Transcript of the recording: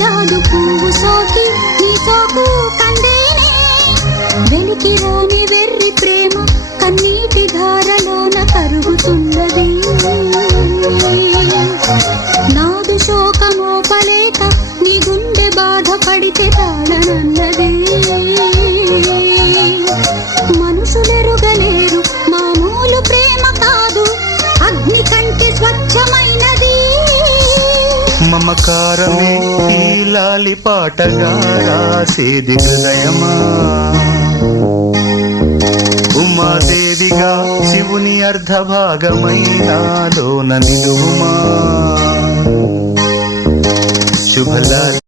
జాదు పువ్వు సోకి నీ సోకు కందేనే వెలికి రాని వెర్రి ప్రేమ కన్నీటి ధారలోన కరుగుతున్నది నాదు శోకమోపలేక నీ గుండె బాధపడితే తాళనన్నది మనుషులెరుగలేరు మామూలు ప్రేమ కాదు అగ్ని కంటే స్వచ్ఛమైనది మమకారమే ఈ లాలి పాటగా రాసేది హృదయమా ఉమాదేవిగా శివుని అర్ధభాగమైనాలోన నిలువుమా శుభలాలి